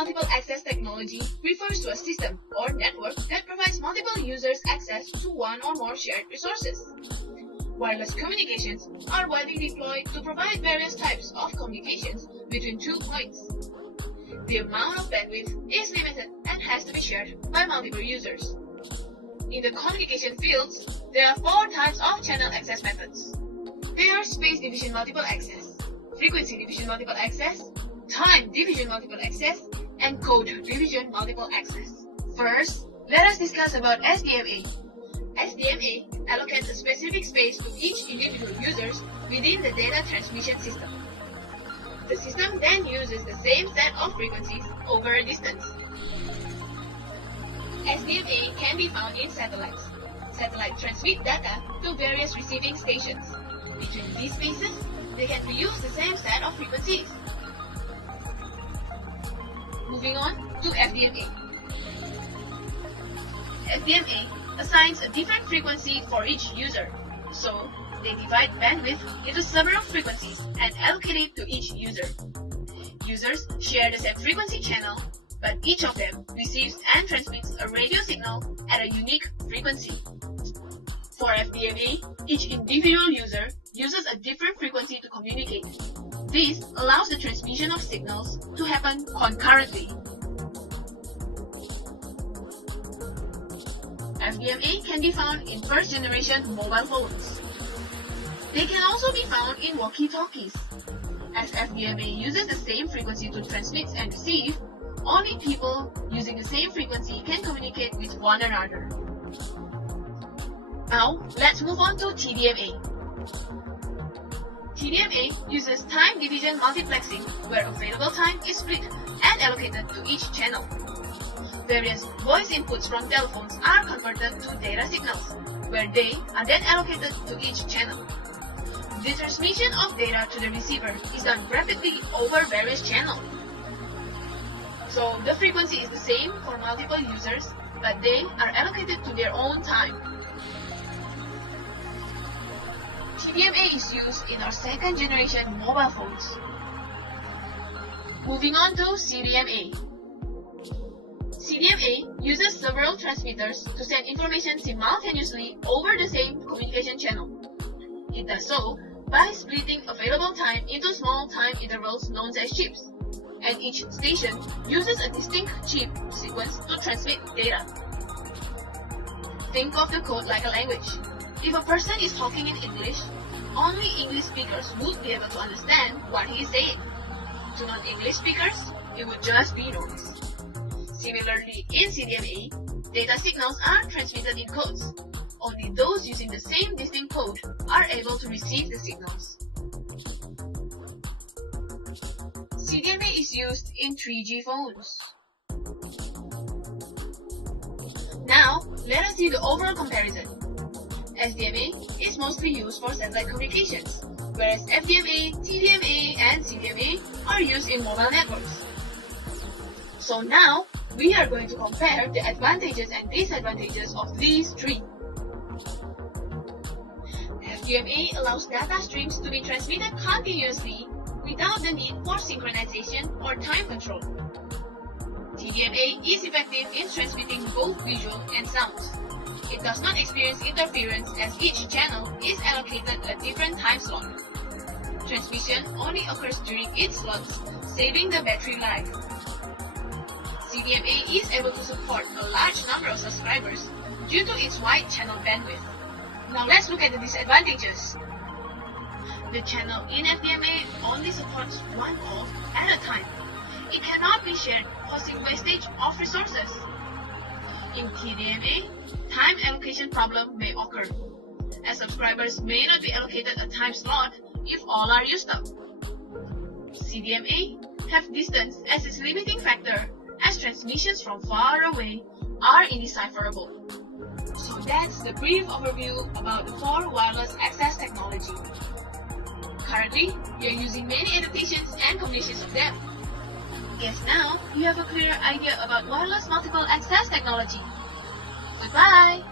multiple access technology refers to a system or network that provides multiple users access to one or more shared resources. Wireless communications are widely deployed to provide various types of communications between 2 points. The amount of bandwidth is limited and has to be shared by multiple users. In the communication fields, there are 4 types of channel access methods. They are space division multiple access, frequency division multiple access, time division multiple access, and code division multiple access. First, let us discuss about SDMA. SDMA allocates a specific space to each individual users within the data transmission system. The system then uses the same set of frequencies over a distance. SDMA can be found in satellites. Satellites transmit data to various receiving stations. Between these spaces, they can reuse the same set of frequencies. Moving on to FDMA. FDMA assigns a different frequency for each user, so they divide bandwidth into several frequencies and allocate it to each user. Users share the same frequency channel, but each of them receives and transmits a radio signal at a unique frequency. For FDMA, each individual user uses a different frequency to communicate. This allows the transmission of signals to happen concurrently. FDMA can be found in first-generation mobile phones. They can also be found in walkie-talkies. As FDMA uses the same frequency to transmit and receive, only people using the same frequency can communicate with one another. Now, let's move on to TDMA. TDMA uses time division multiplexing, where available time is split and allocated to each channel. Various voice inputs from telephones are converted to data signals, where they are then allocated to each channel. The transmission of data to the receiver is done rapidly over various channels. So the frequency is the same for multiple users, but they are allocated to their own time. TDMA is used in our second generation mobile phones. Moving on to CDMA. CDMA uses several transmitters to send information simultaneously over the same communication channel. It does so by splitting available time into small time intervals known as chips, and each station uses a distinct chip sequence to transmit data. Think of the code like a language. If a person is talking in English, only English speakers would be able to understand what he is saying. To non-English speakers, it would just be noise. Similarly, in CDMA, data signals are transmitted in codes. Only those using the same distinct code are able to receive the signals. CDMA is used in 3G phones. Now, let us see the overall comparison. SDMA is mostly used for satellite communications, whereas FDMA, TDMA, and CDMA are used in mobile networks. So now, we are going to compare the advantages and disadvantages of these three. FDMA allows data streams to be transmitted continuously without the need for synchronization or time control. TDMA is effective in transmitting both visual and sound. It does not experience interference as each channel is allocated a different time slot. Transmission only occurs during its slots, saving the battery life. CDMA is able to support a large number of subscribers due to its wide channel bandwidth. Now let's look at the disadvantages. The channel in FDMA only supports one call at a time. It cannot be shared, causing wastage of resources. In TDMA, time allocation problem may occur, as subscribers may not be allocated a time slot if all are used up. CDMA have distance as its limiting factor, as transmissions from far away are indecipherable. So that's the brief overview about the 4 wireless access technology. Currently, we are using many adaptations and combinations of them. Guess now you have a clearer idea about wireless multiple access technology. Goodbye!